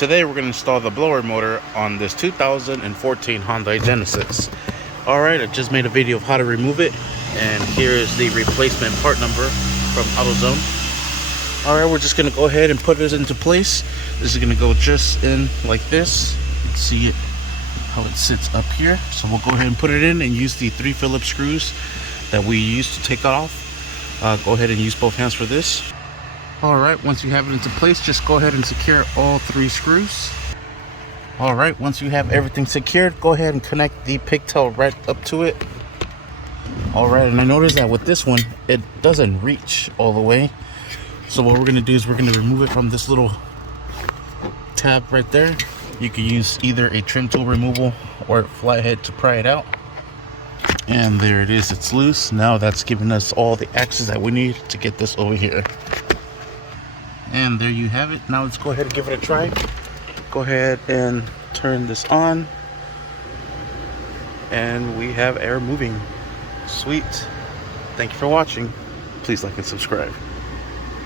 today we're going to install the blower motor on this 2014 Hyundai Genesis. Alright, I just made a video of how to remove it, and here is the replacement part number from AutoZone. Alright, we're just going to go ahead and put this into place. This is going to go just in like this. You can see it, how it sits up here. So we'll go ahead and put it in and use the 3 Phillips screws that we used to take off. Go ahead and use both hands for this. Alright, once you have it into place, just go ahead and secure all 3 screws. Alright, once you have everything secured, go ahead and connect the pigtail right up to it. Alright, and I noticed that with this one, it doesn't reach all the way. So what we're going to do is we're going to remove it from this little tab right there. You can use either a trim tool removal or a flathead to pry it out. And there it is, it's loose. Now that's giving us all the access that we need to get this over here. And there you have it. Now let's go ahead and give it a try. Go ahead and turn this on. And we have air moving. Sweet. Thank you for watching. Please like and subscribe.